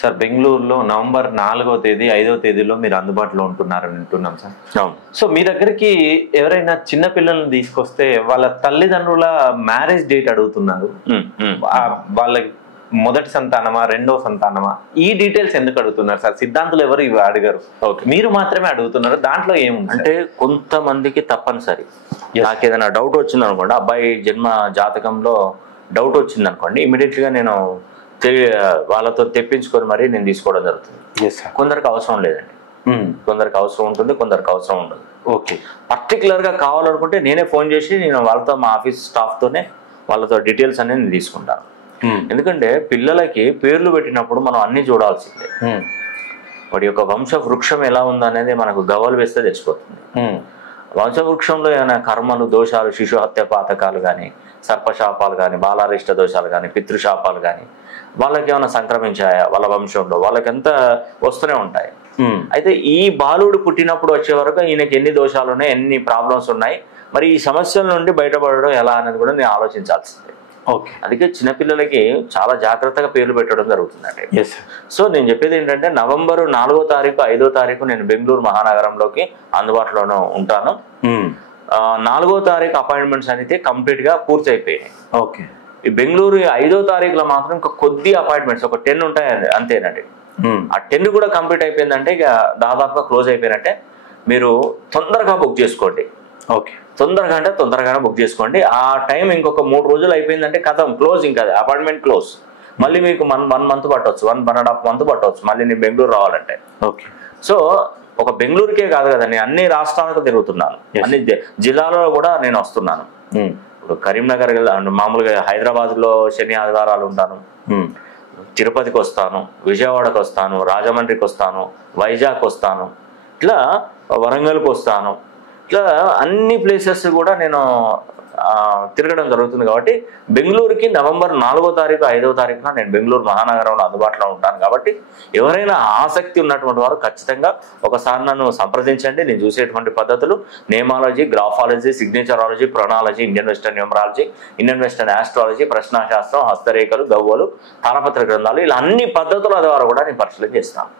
Sir బెంగళూరులో November 4వ తేదీ 5వ తేదీలో మీరు అందుబాటులో ఉంటున్నారని వింటున్నాం సార్. సో మీ దగ్గరికి ఎవరైనా చిన్న పిల్లల్ని తీసుకొస్తే వాళ్ళ తల్లిదండ్రుల మ్యారేజ్ డేట్ అడుగుతున్నారు. వాళ్ళకి మొదటి సంతానమా రెండవ సంతానమా ఈ డీటెయిల్స్ ఎందుకు అడుగుతున్నారు సార్? సిద్ధాంతులు ఎవరు ఇవి అడిగారు, మీరు మాత్రమే అడుగుతున్నారు. దాంట్లో ఏముంది అంటే కొంతమందికి తప్పనిసరి. నాకు ఏదైనా డౌట్ వచ్చింది అనుకోండి, అబ్బాయి జన్మ జాతకంలో డౌట్ వచ్చింది అనుకోండి, ఇమీడియట్ గా నేను వాళ్ళతో తెప్పించుకొని మరీ నేను తీసుకోవడం జరుగుతుంది. కొందరికి అవసరం లేదండి, కొందరికి అవసరం ఉంటుంది, కొందరికి అవసరం ఉండదు. ఓకే, పర్టికులర్ గా కావాలనుకుంటే నేనే ఫోన్ చేసి నేను వాళ్ళతో మా ఆఫీస్ స్టాఫ్ తోనే వాళ్ళతో డీటెయిల్స్ అనేది నేను తీసుకుంటాను. ఎందుకంటే పిల్లలకి పేర్లు పెట్టినప్పుడు మనం అన్ని చూడాల్సిందే. వాడి యొక్క వంశ వృక్షం ఎలా ఉందనేది మనకు గవ్వలు వేస్తే తెలిసిపోతుంది. వంశవృక్షంలో ఏమైనా కర్మలు, దోషాలు, శిశు హత్య పాతకాలు కానీ, సర్పశాపాలు కానీ, బాలారిష్ట దోషాలు కానీ, పితృశాపాలు కానీ వాళ్ళకి ఏమైనా సంక్రమించాయా వాళ్ళ వంశంలో, వాళ్ళకంతా వస్తూనే ఉంటాయి. అయితే ఈ బాలుడు పుట్టినప్పుడు వచ్చే వరకు ఈయనకి ఎన్ని దోషాలు ఉన్నాయి, ఎన్ని ప్రాబ్లమ్స్ ఉన్నాయి, మరి ఈ సమస్యల నుండి బయటపడడం ఎలా అనేది కూడా నేను ఆలోచించాల్సిందే. ఓకే, అందుకే చిన్నపిల్లలకి చాలా జాగ్రత్తగా పేర్లు పెట్టడం జరుగుతుందండి. సో నేను చెప్పేది ఏంటంటే నవంబర్ 4వ తారీఖు 5వ తారీఖు నేను బెంగళూరు మహానగరంలోకి అందుబాటులోనే ఉంటాను. 4వ తారీఖు అపాయింట్మెంట్స్ అనేది కంప్లీట్ గా పూర్తి అయిపోయినాయి. ఓకే, ఈ బెంగళూరు 5వ తారీఖులో మాత్రం ఇంకా కొద్ది అపాయింట్మెంట్స్ ఒక 10 ఉంటాయి అంతేనండి. ఆ 10 కూడా కంప్లీట్ అయిపోయిందంటే ఇక దాదాపుగా క్లోజ్ అయిపోయినట్టే. మీరు తొందరగా బుక్ చేసుకోండి. ఓకే, తొందరగా అంటే తొందరగానే బుక్ చేసుకోండి. ఆ టైం ఇంకొక 3 రోజులు అయిపోయిందంటే కథం క్లోజ్, ఇంకా అపాయింట్మెంట్ క్లోజ్. మళ్ళీ మీకు 1 మంత్ పట్టవచ్చు, 1.5 మంత్ పట్టవచ్చు మళ్ళీ నేను బెంగళూరు రావాలంటే. ఓకే, సో ఒక బెంగళూరుకే కాదు కదా, నేను అన్ని రాష్ట్రాలకు తిరుగుతున్నాను, అన్ని జిల్లాలో కూడా నేను వస్తున్నాను. ఇప్పుడు కరీంనగర్ మామూలుగా హైదరాబాద్ లో శని ఆదివారాలు ఉంటాను, తిరుపతికి వస్తాను, విజయవాడకు వస్తాను, రాజమండ్రికి వస్తాను, వైజాగ్ వస్తాను, ఇట్లా వరంగల్కి వస్తాను. ఇట్లా అన్ని ప్లేసెస్ కూడా నేను తిరగడం జరుగుతుంది. కాబట్టి బెంగళూరుకి నవంబర్ 4వ తారీఖు 5వ తారీఖున నేను బెంగళూరు మహానగరంలో అందుబాటులో ఉంటాను. కాబట్టి ఎవరైనా ఆసక్తి ఉన్నటువంటి వారు ఖచ్చితంగా ఒకసారి నన్ను సంప్రదించండి. నేను చూసేటువంటి పద్ధతులు nameology, graphology, signatureology, pronology, Indian western numerology, Indian western astrology, ప్రశ్నాశాస్త్రం, హస్తరేఖలు, గవ్వలు, తాళపత్ర గ్రంథాలు, ఇలా అన్ని పద్ధతుల ద్వారా కూడా నేను పరిశీలన చేస్తాను.